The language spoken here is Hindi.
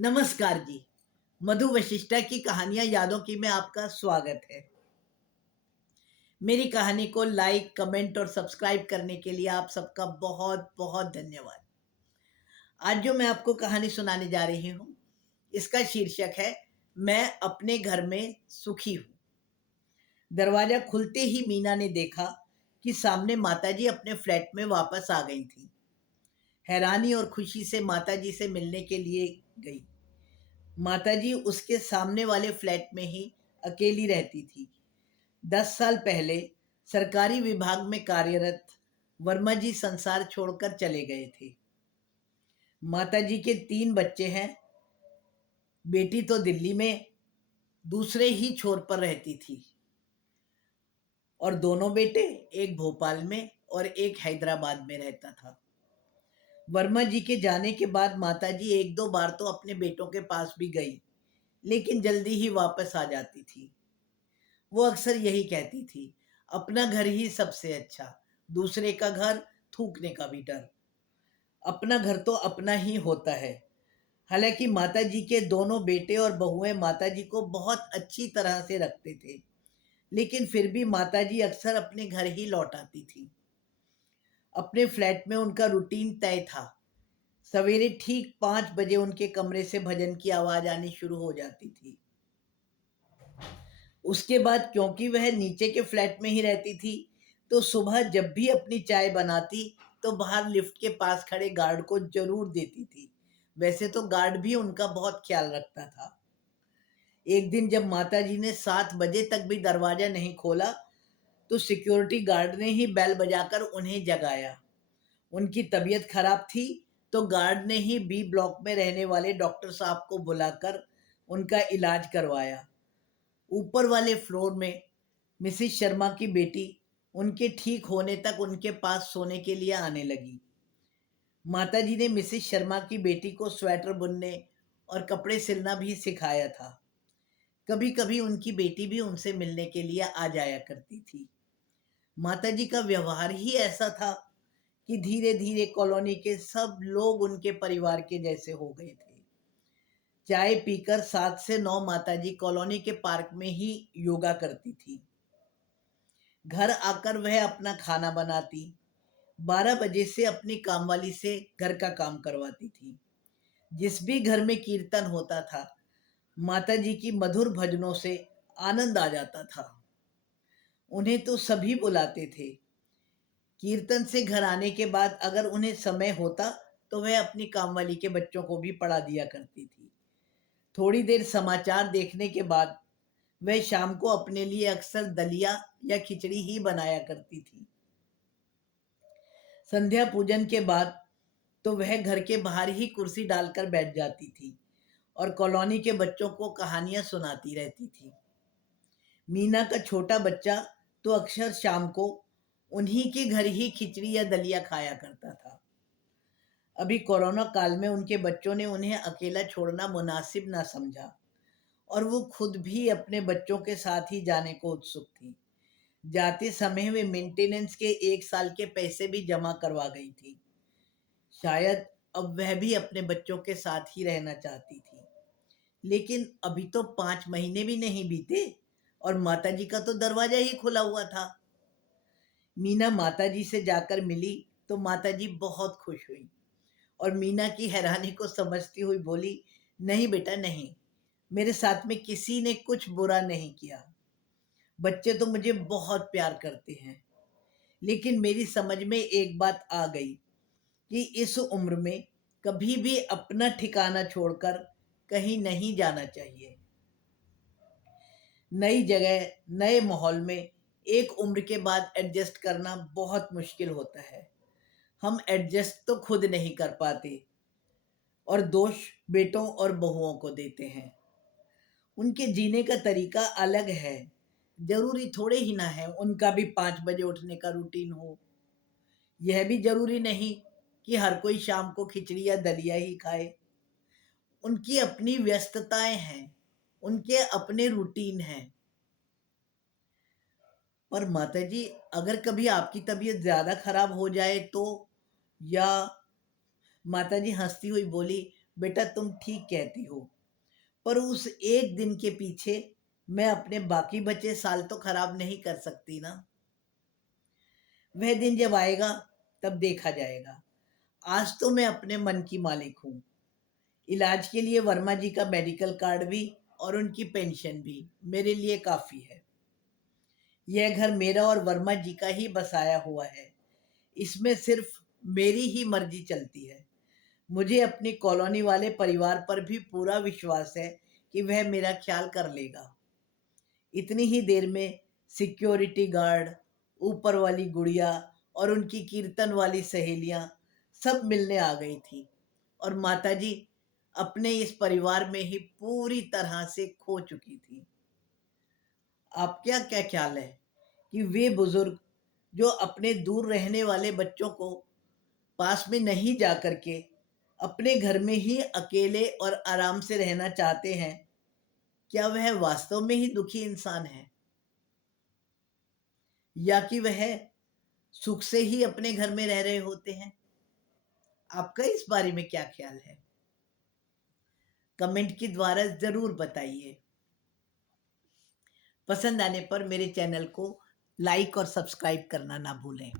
नमस्कार जी। मधु वशिष्ठा की कहानियां यादों की में आपका स्वागत है। मेरी कहानी को लाइक कमेंट और सब्सक्राइब करने के लिए आप सबका बहुत बहुत धन्यवाद। आज जो मैं आपको कहानी सुनाने जा रही हूँ इसका शीर्षक है मैं अपने घर में सुखी हूँ। दरवाजा खुलते ही मीना ने देखा कि सामने माताजी अपने फ्लैट में वापस आ गई थी। हैरानी और खुशी से माताजी से मिलने के लिए गई। माताजी उसके सामने वाले फ्लैट में ही अकेली रहती थी। 10 साल पहले सरकारी विभाग में कार्यरत वर्मा जी संसार छोड़कर चले गए थे। माताजी के 3 बच्चे हैं। बेटी तो दिल्ली में दूसरे ही छोर पर रहती थी और दोनों बेटे, एक भोपाल में और एक हैदराबाद में रहता था। वर्मा जी के जाने के बाद माताजी एक दो बार तो अपने बेटों के पास भी गई, लेकिन जल्दी ही वापस आ जाती थी। वो अक्सर यही कहती थी, अपना घर ही सबसे अच्छा, दूसरे का घर थूकने का भी डर। अपना घर तो अपना ही होता है। हालांकि माताजी के दोनों बेटे और बहुएं माताजी को बहुत अच्छी तरह से रखते थे, लेकिन फिर भी माताजी अक्सर अपने घर ही लौट आती थी। अपने फ्लैट में उनका रूटीन तय था। सवेरे ठीक 5 बजे उनके कमरे से भजन की आवाज आनी शुरू हो जाती थी। उसके बाद क्योंकि वह नीचे के फ्लैट में ही रहती थी, तो सुबह जब भी अपनी चाय बनाती तो बाहर लिफ्ट के पास खड़े गार्ड को जरूर देती थी। वैसे तो गार्ड भी उनका बहुत ख्याल रखता था। एक दिन जब माताजी ने 7 बजे तक भी दरवाजा नहीं खोला, तो सिक्योरिटी गार्ड ने ही बेल बजाकर उन्हें जगाया। उनकी तबीयत खराब थी, तो गार्ड ने ही बी ब्लॉक में रहने वाले डॉक्टर साहब को बुलाकर उनका इलाज करवाया। ऊपर वाले फ्लोर में मिसिस शर्मा की बेटी उनके ठीक होने तक उनके पास सोने के लिए आने लगी। माताजी ने मिसिस शर्मा की बेटी को स्वेटर बुनने और कपड़े सिलना भी सिखाया था। कभी कभी उनकी बेटी भी उनसे मिलने के लिए आ जाया करती थी। माताजी का व्यवहार ही ऐसा था कि धीरे धीरे कॉलोनी के सब लोग उनके परिवार के जैसे हो गए थे। चाय पीकर 7 से 9 माताजी कॉलोनी के पार्क में ही योगा करती थी। घर आकर वह अपना खाना बनाती। 12 बजे से अपनी कामवाली से घर का काम करवाती थी। जिस भी घर में कीर्तन होता था, माता जी की मधुर भजनों से आनंद आ जाता था। उन्हें तो सभी बुलाते थे। कीर्तन से घर आने के बाद अगर उन्हें समय होता तो वह अपनी कामवाली के बच्चों को भी पढ़ा दिया करती थी। थोड़ी देर समाचार देखने के बाद वह शाम को अपने लिए अक्सर दलिया या खिचड़ी ही बनाया करती थी। संध्या पूजन के बाद तो वह घर के बाहर ही कुर्सी डालकर बैठ जाती थी और कॉलोनी के बच्चों को कहानियां सुनाती रहती थी। मीना का छोटा बच्चा तो अक्सर शाम को उन्हीं के घर ही खिचड़ी या दलिया खाया करता था। अभी कोरोना काल में उनके बच्चों ने उन्हें अकेला छोड़ना मुनासिब ना समझा और वो खुद भी अपने बच्चों के साथ ही जाने को उत्सुक थी। जाते समय वे मेंटेनेंस के 1 साल के पैसे भी जमा करवा गई थी। शायद अब वह भी अपने बच्चों के साथ ही रहना चाहती थी। लेकिन अभी तो 5 महीने भी नहीं बीते और माताजी का तो दरवाजा ही खुला हुआ था। मीना माताजी से जाकर मिली तो माताजी बहुत खुश हुई और मीना की हैरानी को समझती हुई बोली, नहीं बेटा नहीं, मेरे साथ में किसी ने कुछ बुरा नहीं किया। बच्चे तो मुझे बहुत प्यार करते हैं। लेकिन मेरी समझ में एक बात आ गई कि इस उम्र में कभी भी अपना ठिकाना छोड़कर कहीं नहीं जाना चाहिए। नई जगह, नए माहौल में एक उम्र के बाद एडजस्ट करना बहुत मुश्किल होता है। हम एडजस्ट तो खुद नहीं कर पाते और दोष बेटों और बहुओं को देते हैं। उनके जीने का तरीका अलग है। जरूरी थोड़े ही ना है उनका भी 5 बजे उठने का रूटीन हो। यह भी जरूरी नहीं कि हर कोई शाम को खिचड़ी या दलिया ही खाए। उनकी अपनी व्यस्तताएं हैं, उनके अपने रूटीन हैं। पर माताजी, अगर कभी आपकी तबीयत ज्यादा खराब हो जाए तो? या माताजी हंसती हुई बोली, बेटा तुम ठीक कहती हो, पर उस एक दिन के पीछे मैं अपने बाकी बचे साल तो खराब नहीं कर सकती ना। वह दिन जब आएगा तब देखा जाएगा। आज तो मैं अपने मन की मालिक हूँ। इलाज के लिए वर्मा जी का मेडिकल कार्ड भी और उनकी पेंशन भी मेरे लिए काफी है। यह घर मेरा और वर्मा जी का ही बसाया हुआ है। इसमें सिर्फ मेरी ही मर्जी चलती है। मुझे अपनी कॉलोनी वाले परिवार पर भी पूरा विश्वास है कि वह मेरा ख्याल कर लेगा। इतनी ही देर में सिक्योरिटी गार्ड, ऊपर वाली गुड़िया और उनकी कीर्तन वाली सहेलियां सब मिलने आ गई थी और माताजी अपने इस परिवार में ही पूरी तरह से खो चुकी थी। आपका क्या ख्याल है कि वे बुजुर्ग जो अपने दूर रहने वाले बच्चों को पास में नहीं जा करके अपने घर में ही अकेले और आराम से रहना चाहते हैं, क्या वह वास्तव में ही दुखी इंसान है, या कि वह सुख से ही अपने घर में रह रहे होते हैं? आपका इस बारे में क्या ख्याल है? कमेंट के द्वारा जरूर बताइए। पसंद आने पर मेरे चैनल को लाइक और सब्सक्राइब करना ना भूलें।